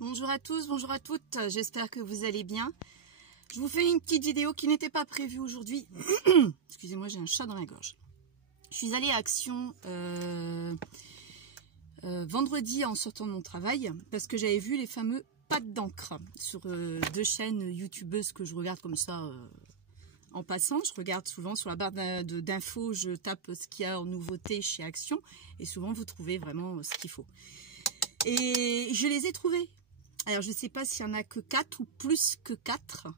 Bonjour à tous, bonjour à toutes, j'espère que vous allez bien. Je vous fais une petite vidéo qui n'était pas prévue aujourd'hui. Excusez-moi, j'ai un chat dans la gorge. Je suis allée à Action vendredi en sortant de mon travail parce que j'avais vu les fameux pattes d'encre sur deux chaînes youtubeuses que je regarde comme ça en passant. Je regarde souvent sur la barre d'infos, je tape ce qu'il y a en nouveauté chez Action et souvent vous trouvez vraiment ce qu'il faut. Et je les ai trouvées. Alors, je ne sais pas s'il y en a que 4 ou plus que 4,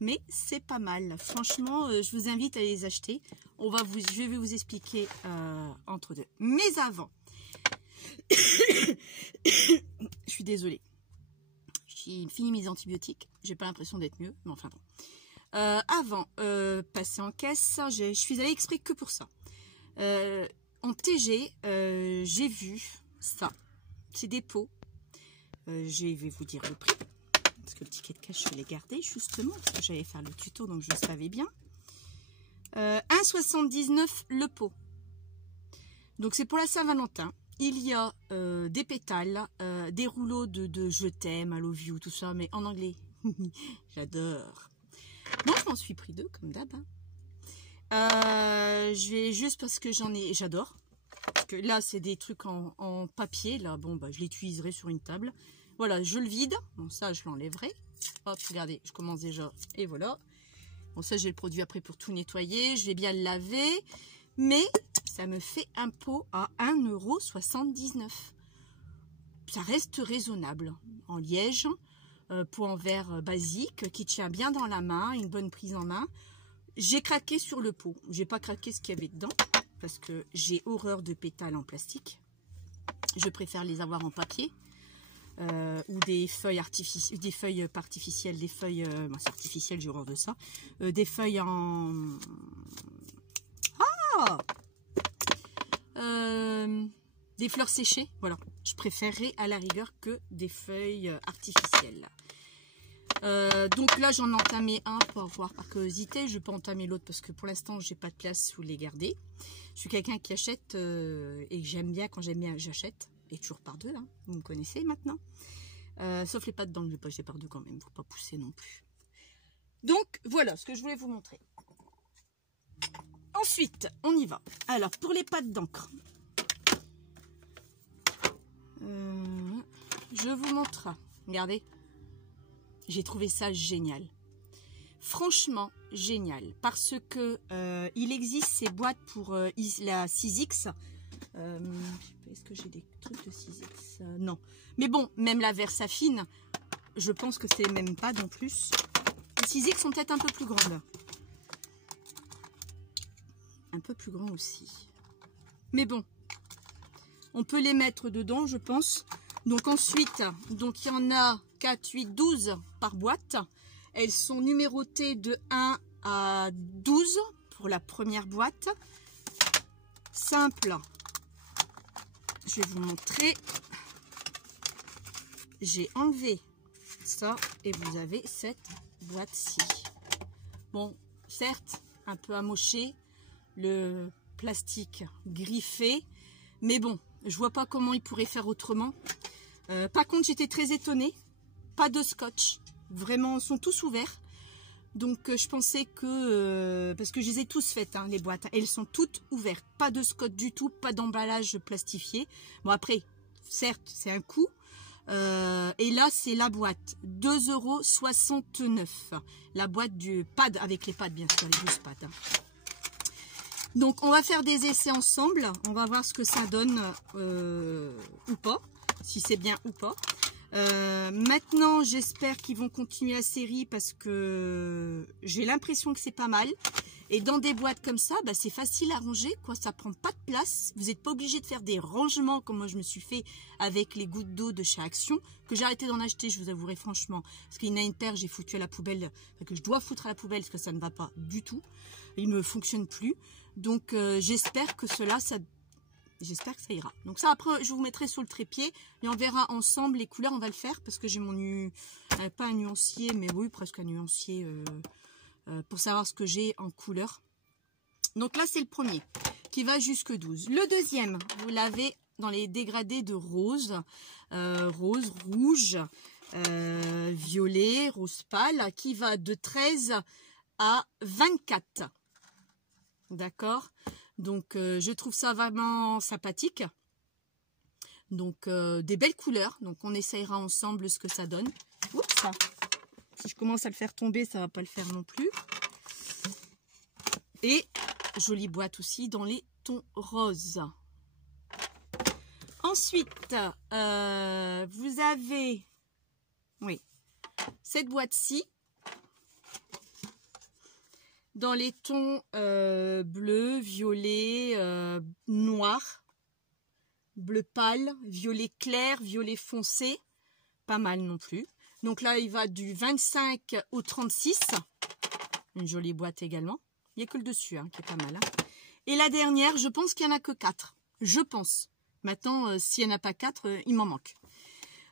mais c'est pas mal. Franchement, je vous invite à les acheter. Je vais vous expliquer entre deux. Mais avant, je suis désolée. J'ai fini mes antibiotiques. J'ai pas l'impression d'être mieux, mais enfin bon. Avant, passer en caisse, je suis allée exprès que pour ça. En TG, j'ai vu ça. C'est des pots. Je vais vous dire le prix, parce que le ticket de cash, je vais les garder justement, parce que j'allais faire le tuto, donc je le savais bien. 1,79 le pot. Donc c'est pour la Saint-Valentin. Il y a des pétales, des rouleaux de je t'aime, I love you, tout ça, mais en anglais. J'adore. Bon, je m'en suis pris deux, comme d'hab. Je vais juste parce que j'adore. Parce que là, c'est des trucs en papier. Là, bon, bah, je l'utiliserai sur une table. Voilà, je le vide. Bon, ça, je l'enlèverai. Hop, regardez, je commence déjà. Et voilà. Bon, ça, j'ai le produit après pour tout nettoyer. Je vais bien le laver. Mais ça me fait un pot à 1,79 €. Ça reste raisonnable. En liège, pot en verre basique, qui tient bien dans la main. Une bonne prise en main. J'ai craqué sur le pot. J'ai pas craqué ce qu'il y avait dedans. Parce que j'ai horreur de pétales en plastique. Je préfère les avoir en papier ou des feuilles artificielles, des feuilles pas artificielles, des feuilles, c'est artificiel, j'ai horreur de ça, des feuilles en des fleurs séchées. Voilà, je préférerais à la rigueur que des feuilles artificielles. Donc là j'en ai entamé un pour voir par curiosité. Je vais pas entamer l'autre parce que pour l'instant j'ai pas de place où les garder. Je suis quelqu'un qui achète et j'aime bien, quand j'aime bien j'achète, et toujours par deux, hein, vous me connaissez maintenant. Sauf les pattes dedans, je vais pas jeter par deux quand même, faut pas pousser non plus. Donc voilà ce que je voulais vous montrer. Ensuite on y va. Alors pour les pattes d'encre, je vous montre, regardez. J'ai trouvé ça génial. Franchement, génial. Parce que il existe ces boîtes pour la 6X. Est-ce que j'ai des trucs de 6X? Non. Mais bon, même la Versafine, je pense que c'est même pas non plus. Les 6X sont peut-être un peu plus grandes. Un peu plus grands aussi. Mais bon, on peut les mettre dedans, je pense. Donc ensuite, donc il y en a 4, 8, 12 par boîte. Elles sont numérotées de 1 à 12 pour la première boîte. Simple. Je vais vous montrer. J'ai enlevé ça et vous avez cette boîte-ci. Bon, certes, un peu amoché, le plastique griffé, mais bon, je vois pas comment ils pourraient faire autrement. Par contre, j'étais très étonnée. Pas de scotch. Vraiment, ils sont tous ouverts. Donc, je pensais que... parce que je les ai tous faites, hein, les boîtes. Elles sont toutes ouvertes. Pas de scotch du tout. Pas d'emballage plastifié. Bon, après, certes, c'est un coût. Et là, c'est la boîte. 2,69 €. La boîte du pad, avec les pads, bien sûr, les 12 pads. Hein. Donc, on va faire des essais ensemble. On va voir ce que ça donne ou pas. Si c'est bien ou pas. Maintenant, j'espère qu'ils vont continuer la série parce que j'ai l'impression que c'est pas mal. Et dans des boîtes comme ça, bah, c'est facile à ranger, quoi. Ça prend pas de place. Vous n'êtes pas obligé de faire des rangements comme moi je me suis fait avec les gouttes d'eau de chez Action, que j'ai arrêté d'en acheter, je vous avouerai franchement. Parce qu'il y en a une paire, j'ai foutu à la poubelle, que je dois foutre à la poubelle parce que ça ne va pas du tout. Il ne fonctionne plus. Donc j'espère que cela, j'espère que ça ira. Donc ça, après, je vous mettrai sur le trépied et on verra ensemble les couleurs. On va le faire parce que j'ai mon pas un nuancier, mais oui, presque un nuancier pour savoir ce que j'ai en couleur. Donc là, c'est le premier qui va jusque 12. Le deuxième, vous l'avez dans les dégradés de rose, rose, rouge, violet, rose pâle, qui va de 13 à 24. D'accord? Donc, je trouve ça vraiment sympathique. Donc, des belles couleurs. Donc, on essayera ensemble ce que ça donne. Oups, si je commence à le faire tomber, ça ne va pas le faire non plus. Et jolie boîte aussi dans les tons roses. Ensuite, vous avez, oui, cette boîte-ci dans les tons bleu, violet, noir, bleu pâle, violet clair, violet foncé, pas mal non plus. Donc là, il va du 25 au 36, une jolie boîte également. Il n'y a que le dessus hein, qui est pas mal. Hein. Et la dernière, je pense qu'il n'y en a que 4, je pense. Maintenant, s'il n'y en a pas 4, il m'en manque.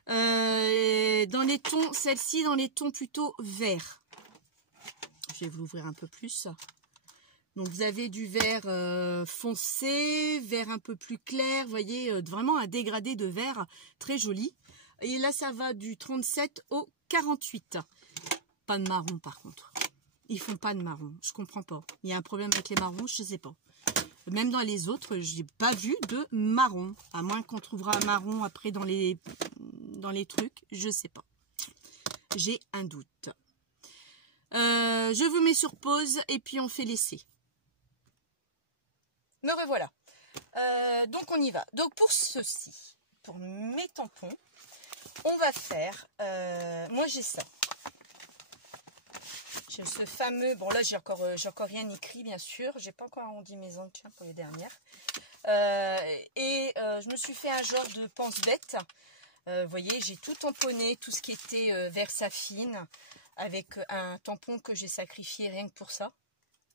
Dans les tons, celle-ci, dans les tons plutôt verts. Je vais vous l'ouvrir un peu plus. Donc, vous avez du vert foncé, vert un peu plus clair. Vous voyez, vraiment un dégradé de vert très joli. Et là, ça va du 37 au 48. Pas de marron, par contre. Ils font pas de marron. Je comprends pas. Il y a un problème avec les marrons, je sais pas. Même dans les autres, je n'ai pas vu de marron. À moins qu'on trouvera un marron après dans les trucs. Je sais pas. J'ai un doute. Je vous mets sur pause et puis on fait l'essai. Me revoilà. Donc on y va. Donc pour ceci, pour mes tampons, on va faire... moi j'ai ça. J'ai ce fameux, bon là j'ai encore rien écrit bien sûr, j'ai pas encore arrondi mes ongles tiens, pour les dernières. Je me suis fait un genre de pense-bête. Vous voyez, j'ai tout tamponné, tout ce qui était Versafine, avec un tampon que j'ai sacrifié rien que pour ça.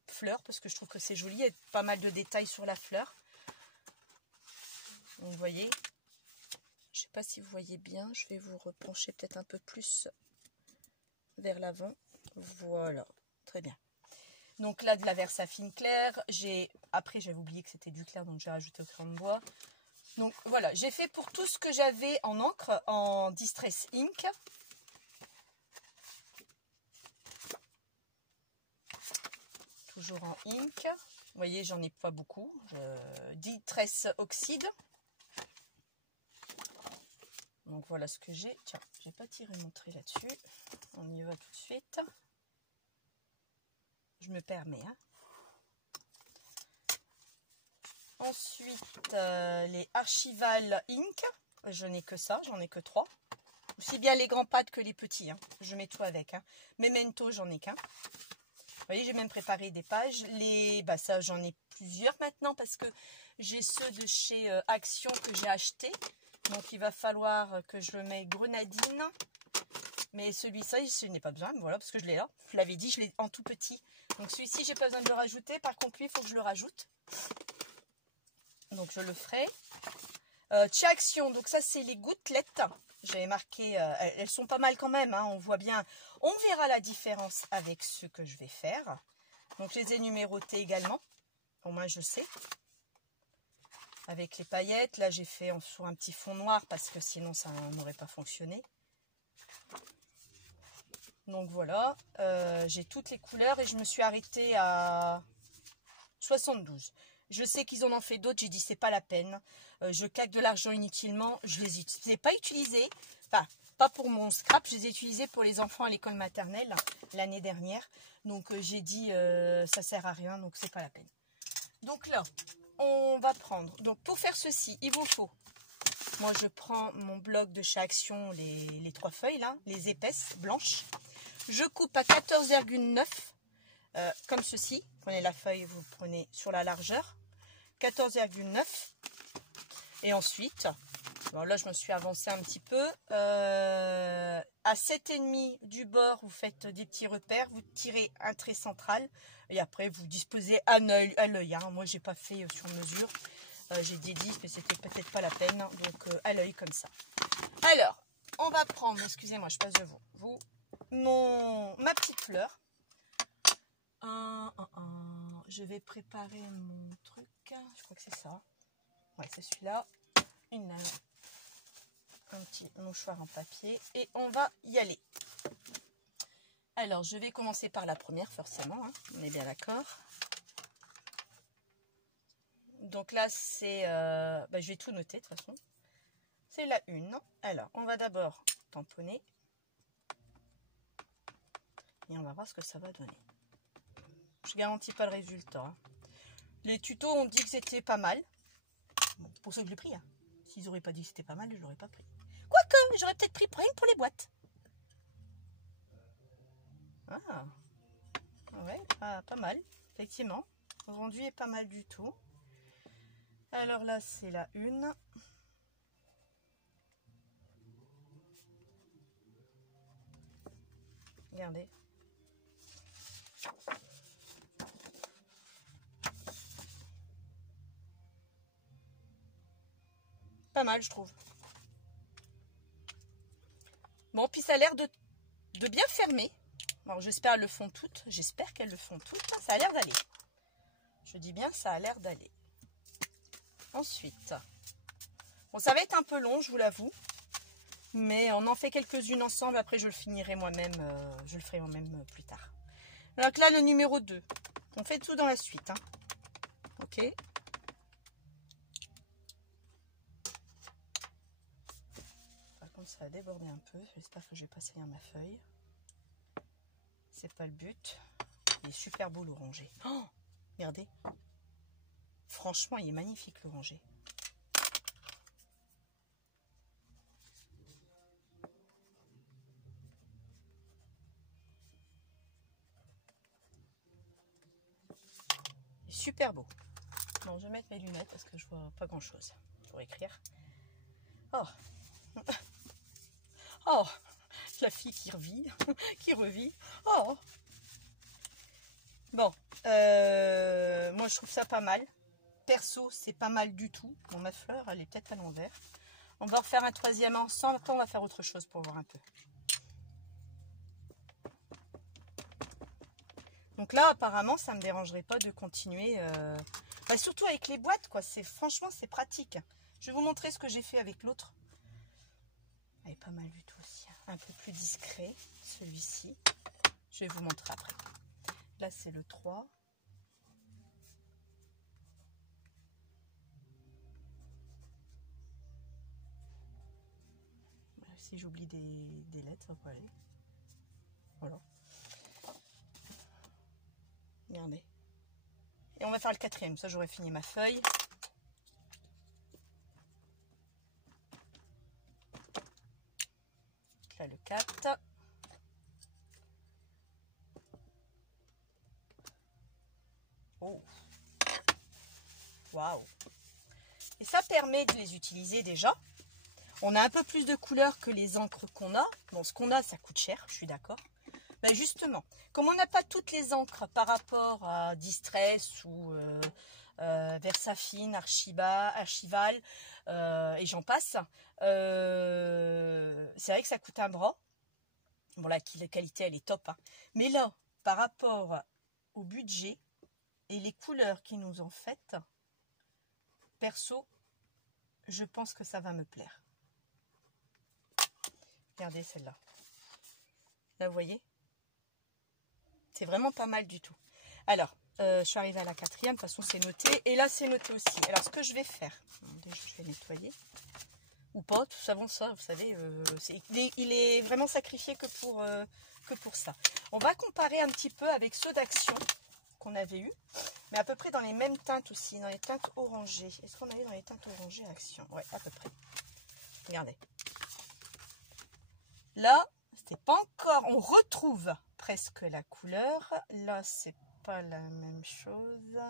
Fleur, parce que je trouve que c'est joli, il y a pas mal de détails sur la fleur. Donc, vous voyez, je sais pas si vous voyez bien, je vais vous repencher peut-être un peu plus vers l'avant. Voilà, très bien. Donc là, de la Versafine claire. Après, j'avais oublié que c'était du clair, donc j'ai rajouté au crayon de bois. Donc voilà, j'ai fait pour tout ce que j'avais en encre, en Distress Ink. Toujours en ink. Vous voyez, j'en ai pas beaucoup. Distress Oxyde. Donc voilà ce que j'ai. Tiens, j'ai pas tiré mon trait là-dessus. On y va tout de suite. Je me permets. Hein. Ensuite, les Archival Ink. Je n'ai que ça, j'en ai que 3. Aussi bien les grands pads que les petits. Hein. Je mets tout avec. Hein. Memento, j'en ai qu'un. Vous voyez, j'ai même préparé des pages. Ça, j'en ai plusieurs maintenant parce que j'ai ceux de chez Action que j'ai achetés. Donc, il va falloir que je le mette grenadine. Mais celui-ci, je n'ai pas besoin. Voilà, parce que je l'ai là. Je l'avais dit, je l'ai en tout petit. Donc, celui-ci, j'ai pas besoin de le rajouter. Par contre, lui, il faut que je le rajoute. Donc, je le ferai. Chez Action, donc ça, c'est les gouttelettes. J'avais marqué, elles sont pas mal quand même. Hein, on voit bien. On verra la différence avec ce que je vais faire. Donc, je les ai numérotées également. Au moins, je sais. Avec les paillettes. Là, j'ai fait sur un petit fond noir parce que sinon, ça n'aurait pas fonctionné. Donc, voilà. J'ai toutes les couleurs et je me suis arrêtée à 72. Je sais qu'ils en ont fait d'autres. J'ai dit, c'est pas la peine. Je claque de l'argent inutilement. Je les ai pas utilisés. Enfin, pas pour mon scrap. Je les ai utilisés pour les enfants à l'école maternelle l'année dernière. Donc, j'ai dit, ça sert à rien. Donc, c'est pas la peine. Donc là, on va prendre. Donc, pour faire ceci, il vous faut. Moi, je prends mon bloc de chez Action, les 3 feuilles, là, les épaisses, blanches. Je coupe à 14,9. Comme ceci. Prenez la feuille, vous prenez sur la largeur. 14,9. Et ensuite, bon là je me suis avancée un petit peu. À 7,5 du bord, vous faites des petits repères. Vous tirez un trait central. Et après, vous disposez à l'œil. Hein. Moi, j'ai pas fait sur mesure. J'ai dit 10, mais c'était peut-être pas la peine. Donc, à l'œil comme ça. Alors, on va prendre, excusez-moi, je passe de vous. Ma petite fleur. Je vais préparer mon truc. Je crois que c'est ça. Ouais, c'est celui-là. Une lame. un petit mouchoir en papier et on va y aller. Alors, je vais commencer par la première, forcément, hein, on est bien d'accord. Donc là, c'est... je vais tout noter, de toute façon. C'est la 1. Alors, on va d'abord tamponner. Et on va voir ce que ça va donner. Je garantis pas le résultat. Hein. Les tutos ont dit que c'était pas mal. Bon, pour ça que je l'ai pris. Hein. S'ils n'auraient pas dit que c'était pas mal, je l'aurais pas pris. Quoique, j'aurais peut-être pris rien pour les boîtes. Ah, ouais, pas mal, effectivement. Le rendu est pas mal du tout. Alors là, c'est la 1. Regardez. Pas mal, je trouve. Bon, puis ça a l'air de bien fermer. Alors, j'espère qu'elles le font toutes. J'espère qu'elles le font toutes. Ça a l'air d'aller. Je dis bien, ça a l'air d'aller. Ensuite, bon, ça va être un peu long, je vous l'avoue. Mais on en fait quelques-unes ensemble. Après, je le finirai moi-même. Je le ferai moi-même plus tard. Donc là, le numéro 2. On fait tout dans la suite. Hein. Ok. Par contre, ça a débordé un peu. J'espère que je vais passer à ma feuille. C'est pas le but. Il est super beau l'oranger. Oh, regardez. Franchement, il est magnifique l'oranger. Il est super beau. Bon, je vais mettre mes lunettes parce que je vois pas grand chose pour écrire. Oh. Oh, la fille qui revit, qui revit. Oh. Bon, moi je trouve ça pas mal. Perso, c'est pas mal du tout. Bon, ma fleur, elle est peut-être à l'envers. On va refaire un troisième ensemble. Après, on va faire autre chose pour voir un peu. Donc là, apparemment, ça ne me dérangerait pas de continuer. Surtout avec les boîtes, quoi. Franchement, c'est pratique. Je vais vous montrer ce que j'ai fait avec l'autre. Elle est pas mal du tout aussi. Un peu plus discret, celui-ci. Je vais vous montrer après. Là, c'est le 3. Si j'oublie des lettres, ça peut aller. Voilà. Regardez. Et on va faire le 4e. Ça, j'aurais fini ma feuille. Là, le 4. Oh. Waouh. Et ça permet de les utiliser déjà. On a un peu plus de couleurs que les encres qu'on a. Bon, ce qu'on a, ça coûte cher, je suis d'accord. Ben justement, comme on n'a pas toutes les encres par rapport à Distress ou Versafine, Archival et j'en passe, c'est vrai que ça coûte un bras. Bon, la qualité, elle est top. Hein. Mais là, par rapport au budget et les couleurs qu'ils nous ont faites, perso, je pense que ça va me plaire. Regardez celle-là. Là, vous voyez? C'est vraiment pas mal du tout. Alors, je suis arrivée à la 4e. De toute façon, c'est noté. Et là, c'est noté aussi. Alors, ce que je vais faire... Déjà, je vais nettoyer. Ou pas, tout ça, ça, vous savez, il est vraiment sacrifié que pour ça. On va comparer un petit peu avec ceux d'Action qu'on avait eu. Mais à peu près dans les mêmes teintes aussi. Dans les teintes orangées. Est-ce qu'on avait dans les teintes orangées Action? Ouais, à peu près. Regardez. Là, c'est pas encore... On retrouve presque la couleur. Là, c'est pas la même chose.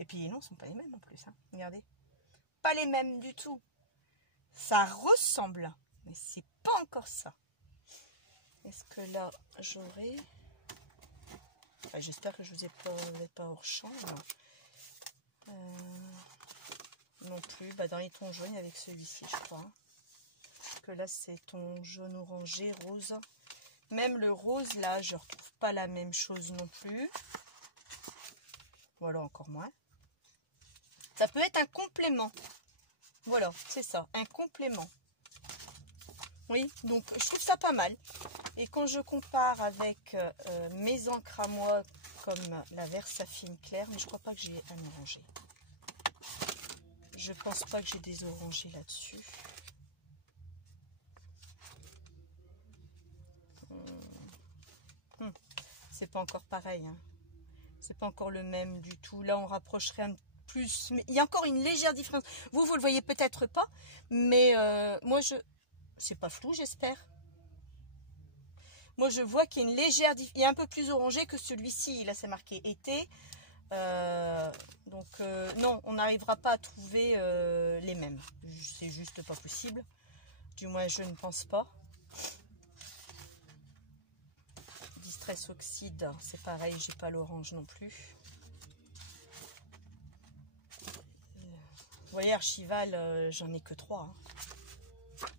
Et puis les noms sont pas les mêmes en plus. Hein. Regardez. Pas les mêmes du tout. Ça ressemble. Mais c'est pas encore ça. Est-ce que là, j'aurai... Enfin, j'espère que je vous ai pas hors champ. Non plus. Bah, dans les tons jaunes avec celui-ci, je crois. Que là, c'est ton jaune orangé, rose. Même le rose, là, je retrouve pas la même chose non plus. Voilà, encore moins. Ça peut être un complément. Voilà, c'est ça, un complément. Oui, donc je trouve ça pas mal. Et quand je compare avec mes encres à moi, comme la Versafine claire, mais je crois pas que j'ai un orangé. Je pense pas que j'ai des orangés là-dessus. C'est pas encore pareil, hein. C'est pas encore le même du tout. Là, on rapprocherait un plus. Mais il y a encore une légère différence. Vous le voyez peut-être pas, mais moi, c'est pas flou, j'espère. Moi, je vois qu'il y a une légère différence. Il est un peu plus orangé que celui-ci. Là, c'est marqué été. Non, on n'arrivera pas à trouver les mêmes. C'est juste pas possible. Du moins, je ne pense pas. Distress Oxide, c'est pareil, j'ai pas l'orange non plus. Vous voyez, Archival, j'en ai que 3. Hein.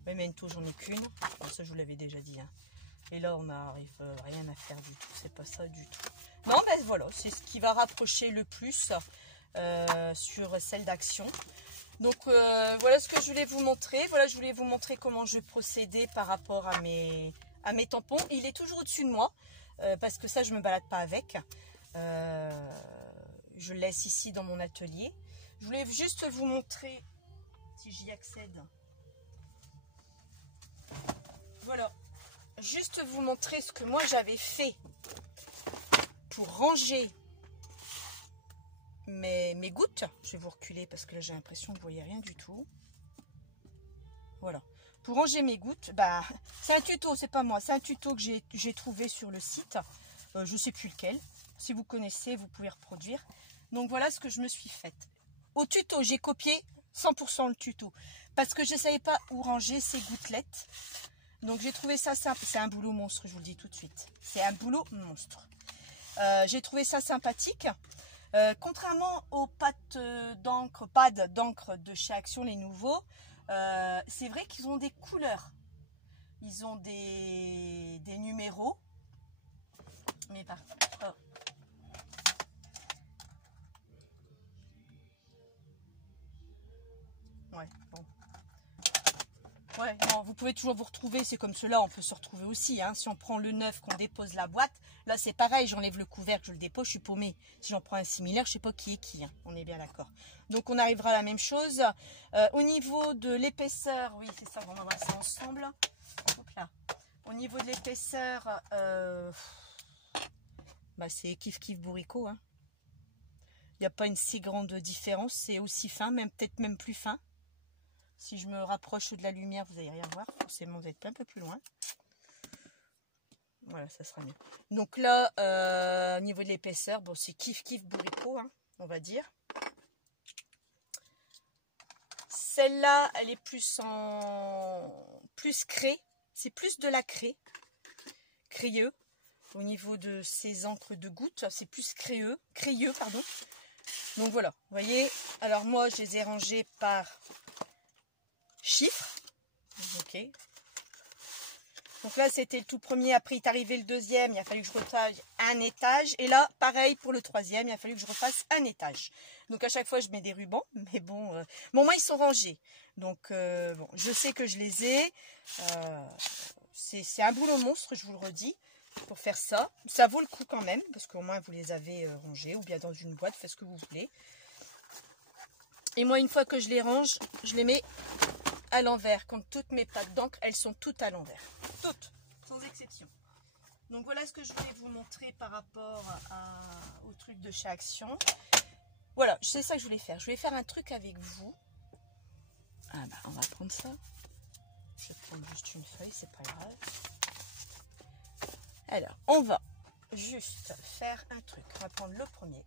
Memento, j'en ai qu'une. Bon, ça, je vous l'avais déjà dit. Hein. Et là, on n'arrive rien à faire du tout. C'est pas ça du tout. Non, mais voilà, c'est ce qui va rapprocher le plus sur celle d'Action. Donc, voilà ce que je voulais vous montrer. Voilà, je voulais vous montrer comment je procédais par rapport à mes tampons. Il est toujours au-dessus de moi. Parce que ça, je ne me balade pas avec. Je le laisse ici dans mon atelier. Je voulais juste vous montrer, si j'y accède. Voilà. Juste vous montrer ce que moi j'avais fait pour ranger mes gouttes. Je vais vous reculer parce que là j'ai l'impression que vous ne voyez rien du tout. Voilà. Pour ranger mes gouttes, bah, c'est un tuto, c'est pas moi. C'est un tuto que j'ai trouvé sur le site. Je ne sais plus lequel. Si vous connaissez, vous pouvez reproduire. Donc voilà ce que je me suis faite. Au tuto, j'ai copié 100% le tuto. Parce que je ne savais pas où ranger ces gouttelettes. Donc j'ai trouvé ça simple. C'est un boulot monstre, je vous le dis tout de suite. C'est un boulot monstre. J'ai trouvé ça sympathique. Contrairement aux pads d'encre de chez Action, les nouveaux, c'est vrai qu'ils ont des couleurs. Ils ont des numéros. Mais par contre... Oh. Ouais, bon. Ouais, non, vous pouvez toujours vous retrouver, c'est comme cela, on peut se retrouver aussi. Hein. Si on prend le neuf, qu'on dépose la boîte, là c'est pareil, j'enlève le couvercle, je le dépose, je suis paumée. Si j'en prends un similaire, je ne sais pas qui est qui, hein. On est bien d'accord. Donc on arrivera à la même chose. Au niveau de l'épaisseur, oui c'est ça, on va voir ça ensemble. Hop là. Au niveau de l'épaisseur, bah, c'est kiff kiff bourricot. Hein. Il n'y a pas une si grande différence, c'est aussi fin, même peut-être même plus fin. Si je me rapproche de la lumière, vous n'allez rien voir. Forcément, vous êtes un peu plus loin. Voilà, ça sera mieux. Donc là, au niveau de l'épaisseur, bon, c'est kiff kiff bourricot, hein, on va dire. Celle-là, elle est plus craie. C'est plus de la craie. Crayeux. Au niveau de ces encres de gouttes, c'est plus crayeux, pardon. Donc voilà, vous voyez. Alors moi, je les ai rangés par chiffres. Ok. Donc là, c'était le tout premier. Après, il est arrivé le deuxième. Il a fallu que je refasse un étage. Et là, pareil pour le troisième. Il a fallu que je refasse un étage. Donc à chaque fois, je mets des rubans. Mais bon, moi, ils sont rangés. Donc, bon, je sais que je les ai. C'est un boulot monstre, je vous le redis. Pour faire ça. Ça vaut le coup quand même. Parce qu'au moins, vous les avez rangés. Ou bien dans une boîte. Faites ce que vous voulez. Et moi, une fois que je les range, je les mets à l'envers. Comme toutes mes pattes d'encre, elles sont toutes à l'envers. Toutes, sans exception. Donc voilà ce que je voulais vous montrer par rapport au truc de chez Action. Voilà, c'est ça que je voulais faire. Je voulais faire un truc avec vous. Ah bah, on va prendre ça. Je vais prendre juste une feuille, c'est pas grave. Alors, on va juste faire un truc. On va prendre le premier.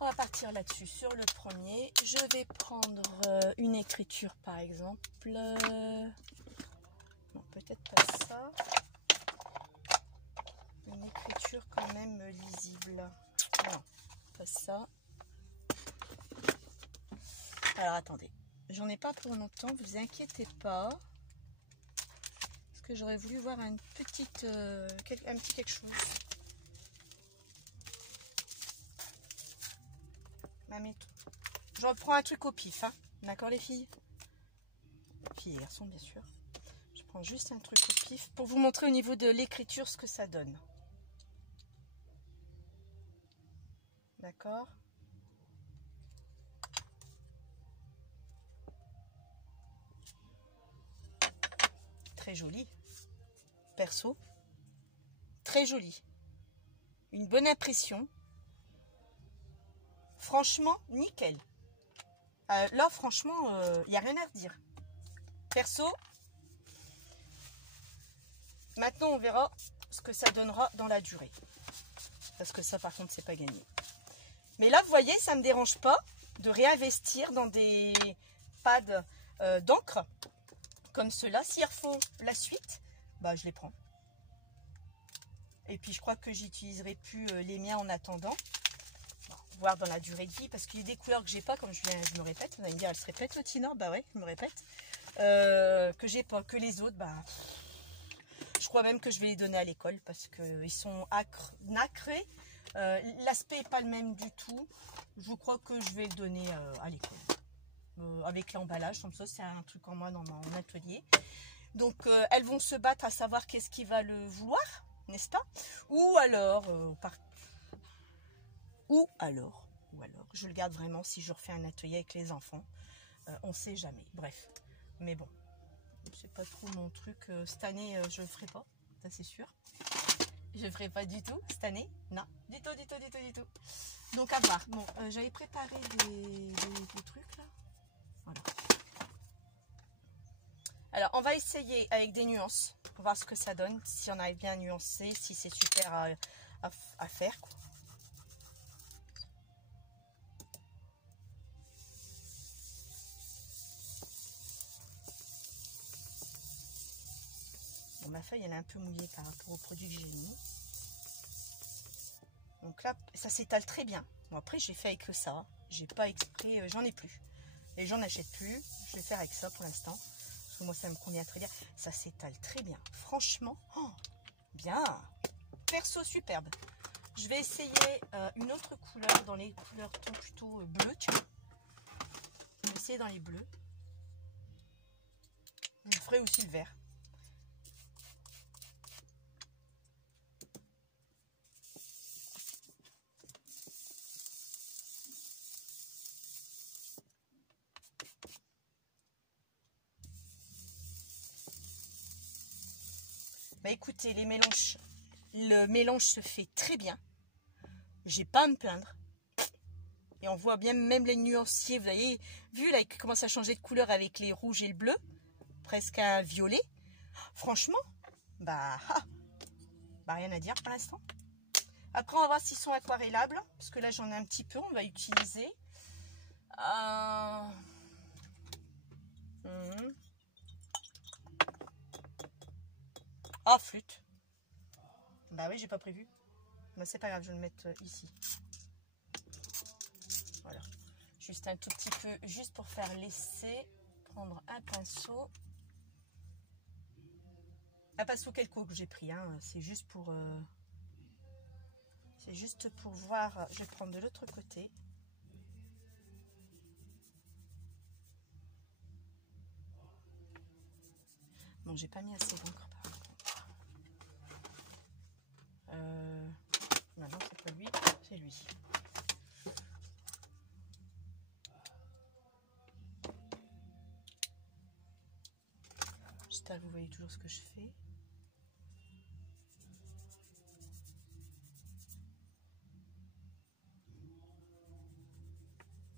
On va partir là-dessus sur le premier. Je vais prendre une écriture par exemple. Non, peut-être pas ça. Une écriture quand même lisible. Non, pas ça. Alors attendez. J'en ai pas pour longtemps, vous inquiétez pas. Parce que j'aurais voulu voir un petit quelque chose. Je reprends un truc au pif, hein. D'accord les filles? filles et garçons bien sûr. Je prends juste un truc au pif pour vous montrer au niveau de l'écriture ce que ça donne. D'accord? Très joli. Perso. Très joli. Une bonne impression. Franchement, nickel. Là, franchement, il n'y a rien à redire. Perso. Maintenant, on verra ce que ça donnera dans la durée. Parce que ça, par contre, c'est pas gagné. Mais là, vous voyez, ça ne me dérange pas de réinvestir dans des pads d'encre comme ceux-là. S'ils refont la suite, bah, je les prends. Et puis, je crois que j'utiliserai plus les miens en attendant. Bon, voir dans la durée de vie. Parce qu'il y a des couleurs que j'ai pas, comme je me répète. Vous allez me dire, elle se répète, le Tina. Bah ouais, je me répète. Que j'ai pas, que les autres, bah... Je crois même que je vais les donner à l'école parce qu'ils sont nacrés. L'aspect n'est pas le même du tout. Je crois que je vais le donner à l'école. Avec l'emballage, comme ça, c'est un truc en moi dans mon atelier. Donc, elles vont se battre à savoir qu'est-ce qui va le vouloir, n'est-ce pas? Ou alors, je le garde vraiment si je refais un atelier avec les enfants. On ne sait jamais. Bref, mais bon. C'est pas trop mon truc. Cette année, je le ferai pas, ça c'est sûr. Je le ferai pas du tout cette année. Non, du tout. Donc à voir. Bon, j'avais préparé des trucs là. Voilà. Alors, on va essayer avec des nuances. On va voir ce que ça donne. Si on arrive bien à nuancer, si c'est super à faire, quoi. Ma feuille elle est un peu mouillée par rapport au produit que j'ai mis. Donc là ça s'étale très bien. Bon après j'ai fait avec ça. J'ai pas exprès, j'en ai plus. Et j'en achète plus. Je vais faire avec ça pour l'instant. Parce que moi ça me convient très bien. Ça s'étale très bien. Franchement, oh, bien. Perso superbe. Je vais essayer une autre couleur dans les couleurs plutôt bleues. Je vais essayer dans les bleus. Je ferai aussi le vert. Bah écoutez, le mélange se fait très bien. J'ai pas à me plaindre. Et on voit bien même les nuanciers, vous voyez, vu là, il commence à changer de couleur avec les rouges et le bleu, presque un violet. Franchement, bah rien à dire pour l'instant. Après, on va voir s'ils sont aquarellables, parce que là, j'en ai un petit peu, on va utiliser. Ah, flûte. Bah oui, j'ai pas prévu. Mais c'est pas grave, je vais le mettre ici. Voilà. Juste un tout petit peu, juste pour faire l'essai. Prendre un pinceau. Un pinceau quelconque que j'ai pris, hein. C'est juste pour... c'est juste pour voir. Je vais prendre de l'autre côté. Bon, j'ai pas mis assez d'encre par contre. Non, c'est pas lui, c'est lui. J'espère que vous voyez toujours ce que je fais.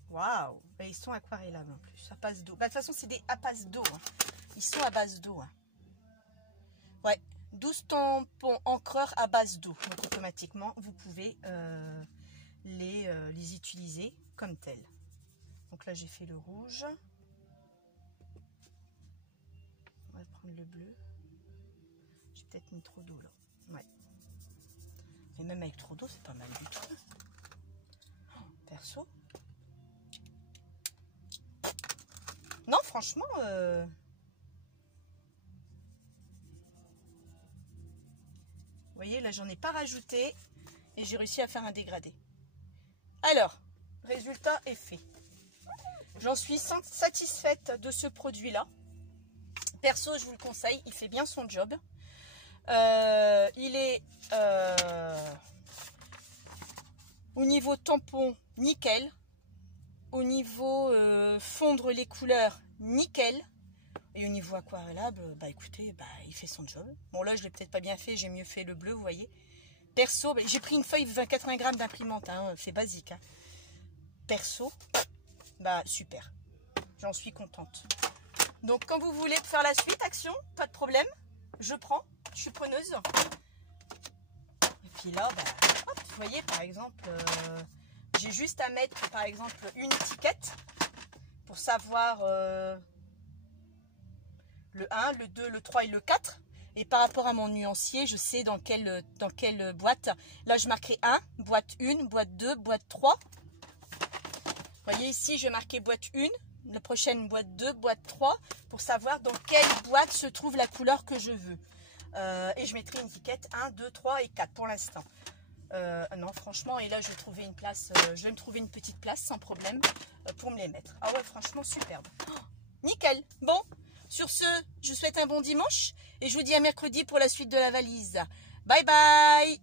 Waouh! Ils sont aquarellables en plus, à base d'eau. Bah, de toute façon, c'est des à base d'eau. Hein. Ils sont à base d'eau. Hein. Ouais, 12 tampons encreurs à base d'eau. Donc, automatiquement, vous pouvez les utiliser comme tels. Donc là, j'ai fait le rouge. On va prendre le bleu. J'ai peut-être mis trop d'eau là. Ouais. Mais même avec trop d'eau, c'est pas mal du tout. Oh, perso. Non, franchement... Vous voyez, là, j'en ai pas rajouté. Et j'ai réussi à faire un dégradé. Alors, résultat est fait. J'en suis satisfaite de ce produit-là. Perso, je vous le conseille, il fait bien son job. Il est au niveau tampon, nickel. Au niveau fondre les couleurs, nickel. Et au niveau aquarellable, bah écoutez, bah, il fait son job. Bon là, je l'ai peut-être pas bien fait, j'ai mieux fait le bleu, vous voyez. Perso, bah, j'ai pris une feuille 80 grammes d'imprimante, hein, c'est basique. Hein. Perso, bah super. J'en suis contente. Donc quand vous voulez faire la suite, action, pas de problème. Je prends, je suis preneuse. Et puis là, bah, hop, vous voyez par exemple, j'ai juste à mettre par exemple une étiquette pour savoir le 1, le 2, le 3 et le 4. Et par rapport à mon nuancier, je sais dans quelle boîte. Là, je marquerai 1, boîte 1, boîte 2, boîte 3. Vous voyez ici, je vais marquer boîte 1, la prochaine boîte 2, boîte 3, pour savoir dans quelle boîte se trouve la couleur que je veux. Et je mettrai une étiquette 1, 2, 3 et 4 pour l'instant. Non, franchement, et là, je vais trouver une place, je vais me trouver une petite place sans problème pour me les mettre. Ah ouais, franchement, superbe. Oh, nickel. Bon. Sur ce, je vous souhaite un bon dimanche et je vous dis à mercredi pour la suite de la valise. Bye bye!